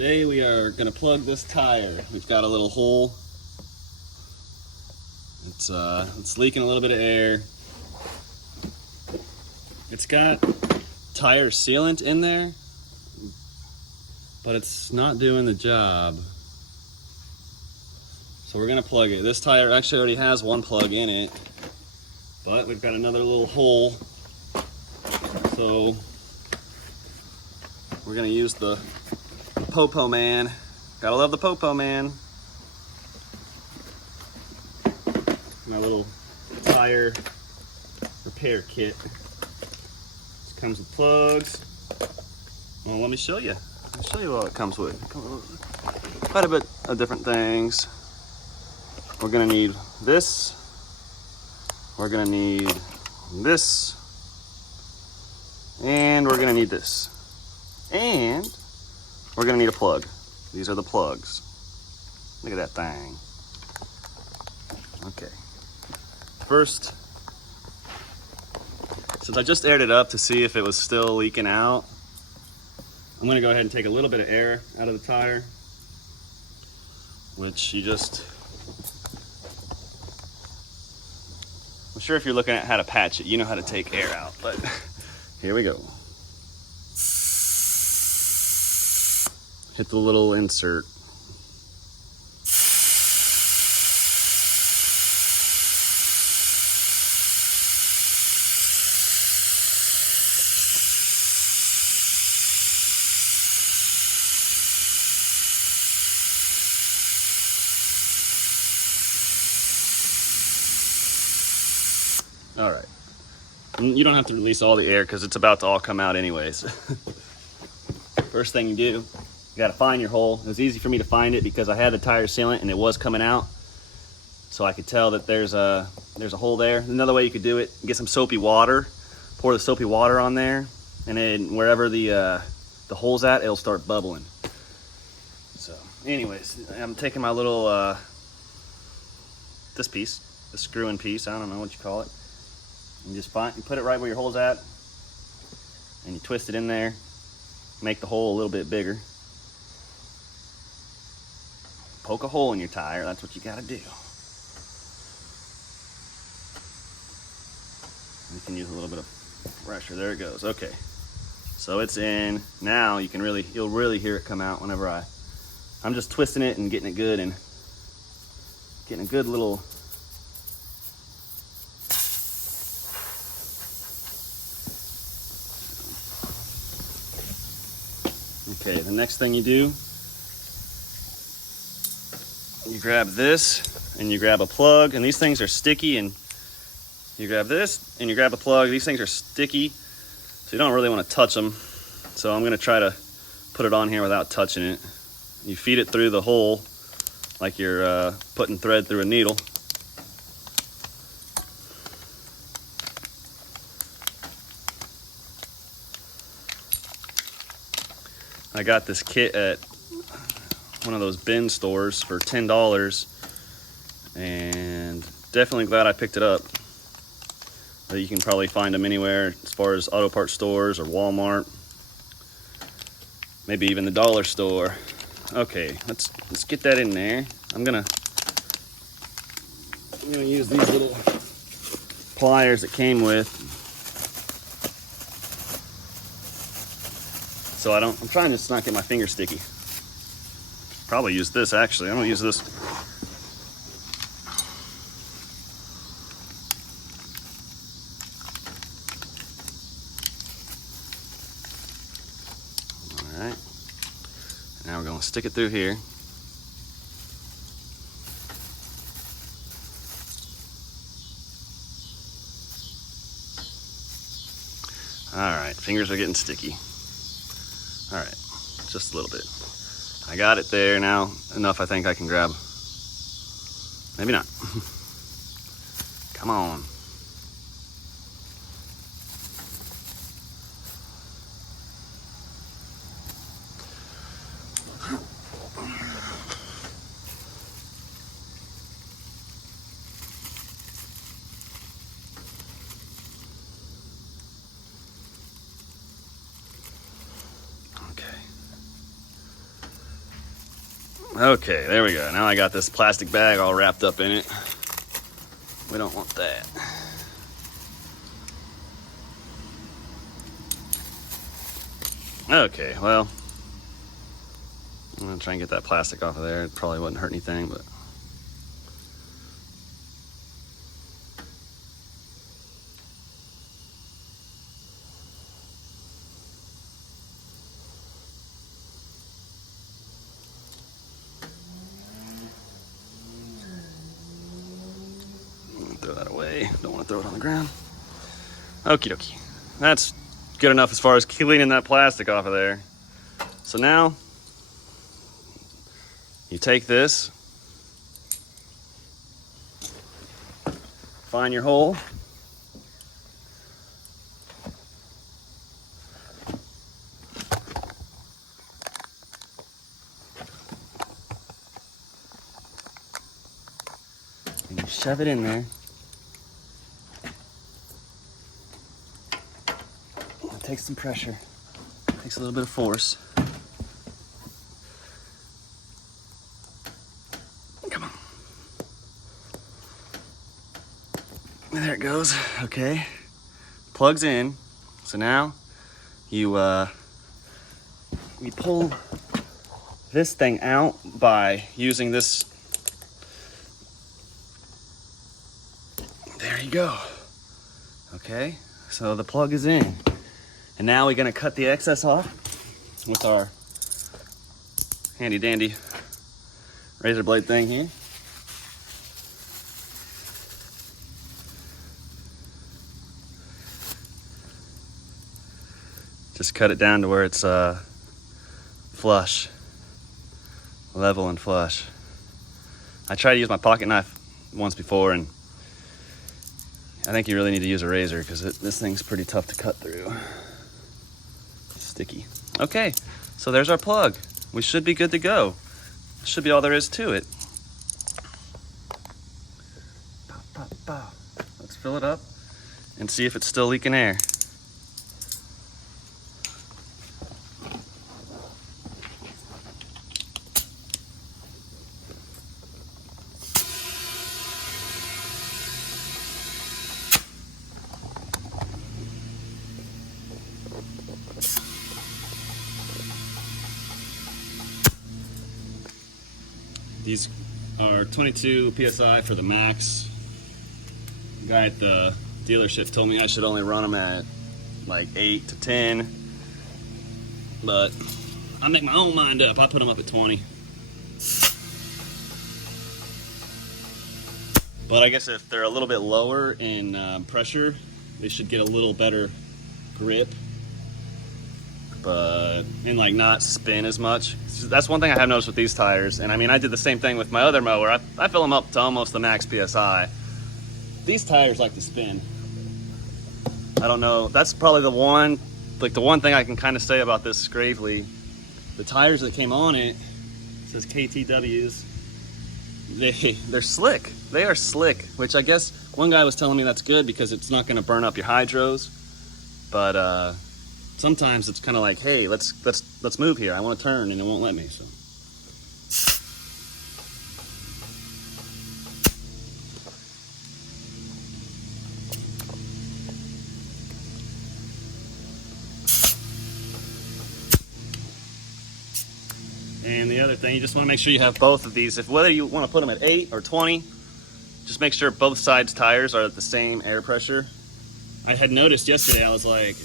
Today we are going to plug this tire. We've got a little hole. It's leaking a little bit of air. It's got tire sealant in there, but it's not doing the job. So we're going to plug it. This tire actually already has one plug in it, but we've got another little hole. So we're going to use the Popo Man. Gotta love the Popo Man. My little tire repair kit. This comes with plugs. Well, let me show you. I'll show you what it comes with. Quite a bit of different things. We're gonna need this. We're gonna need this. And we're gonna need this. And we're gonna need a plug. These are the plugs. Look at that thing. Okay. First, since I just aired it up to see if it was still leaking out, I'm gonna go ahead and take a little bit of air out of the tire, which you just, I'm sure if you're looking at how to patch it, you know how to take air out, but here we go. Hit the little insert. All right. You don't have to release all the air because it's about to all come out anyways. First thing you do, you gotta find your hole. It was easy for me to find it because I had the tire sealant and it was coming out. So I could tell that there's a hole there. Another way you could do it, get some soapy water, pour the soapy water on there, and then wherever the hole's at, it'll start bubbling. So anyways, I'm taking my little, this piece, the screw-in piece, I don't know what you call it. And just you put it right where your hole's at, and you twist it in there, make the hole a little bit bigger. Poke a hole in your tire, that's what you gotta do. You can use a little bit of pressure, there it goes, okay. So it's in, now you can you'll really hear it come out whenever I'm just twisting it and getting it good and getting a good little, okay, the next thing you do, you grab this and you grab a plug, and these things are sticky, and you grab this and you grab a plug. These things are sticky, so you don't really want to touch them. So I'm going to try to put it on here without touching it. You feed it through the hole like you're putting thread through a needle. I got this kit at one of those bin stores for $10, and definitely glad I picked it up. You can probably find them anywhere as far as auto parts stores or Walmart, maybe even the dollar store. Okay, let's get that in there. I'm gonna use these little pliers that came with. So I'm trying to just not get my finger sticky. Probably use this actually. I'm gonna use this. All right. Now we're gonna stick it through here. All right, fingers are getting sticky. All right, just a little bit. I got it there now, enough I think I can grab. Maybe not. Come on. Okay, there we go. Now I got this plastic bag all wrapped up in it. We don't want that. Okay, well, I'm gonna try and get that plastic off of there. It probably wouldn't hurt anything, but. Throw that away. Don't want to throw it on the ground. Okie dokie. That's good enough as far as cleaning that plastic off of there. So now you take this, find your hole, and you shove it in there. It takes some pressure, takes a little bit of force. Come on. And there it goes. Okay, plugs in. So now you pull this thing out by using this. There you go. Okay, so the plug is in. And now we're gonna cut the excess off with our handy dandy razor blade thing here. Just cut it down to where it's flush, level and flush. I tried to use my pocket knife once before, and I think you really need to use a razor because this thing's pretty tough to cut through. Sticky. Okay, so there's our plug. We should be good to go. Should be all there is to it. Pop, pop, pop. Let's fill it up and see if it's still leaking air. These are 22 PSI for the max. The guy at the dealership told me I should only run them at like 8 to 10. But I make my own mind up. I put them up at 20. But I guess if they're a little bit lower in pressure, they should get a little better grip. But and like not spin as much. That's one thing I have noticed with these tires. And I mean, I did the same thing with my other mower. I fill them up to almost the max PSI. These tires like to spin. I don't know. That's probably the one thing I can kind of say about this Gravely. The tires that came on it says KTWs. They're slick. They are slick, which I guess one guy was telling me that's good because it's not going to burn up your hydros. But sometimes it's kind of like, hey, let's move here. I want to turn, and it won't let me. So. And the other thing, you just want to make sure you have both of these. Whether you want to put them at 8 or 20, just make sure both sides tires are at the same air pressure. I had noticed yesterday, I was like,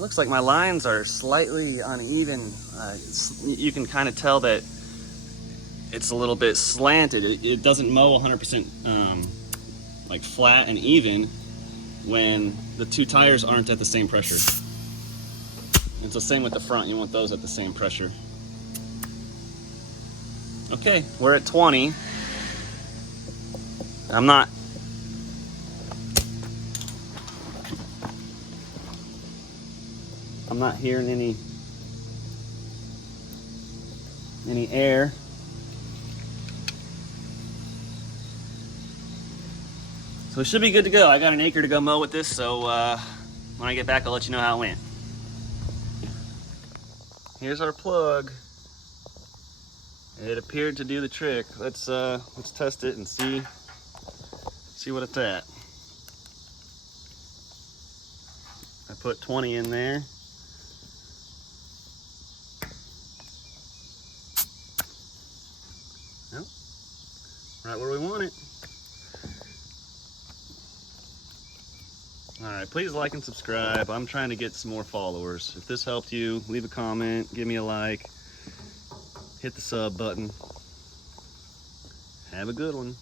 looks like my lines are slightly uneven. You can kind of tell that it's a little bit slanted. It doesn't mow 100% like flat and even when the two tires aren't at the same pressure. It's the same with the front. You want those at the same pressure. Okay, we're at 20. I'm not hearing any air. So it should be good to go. I got an acre to go mow with this, so when I get back, I'll let you know how it went. Here's our plug. It appeared to do the trick. Let's test it and see what it's at. I put 20 in there. Well, right where we want it. All right, please like and subscribe. I'm trying to get some more followers. If this helped you, leave a comment, give me a like, hit the sub button. Have a good one.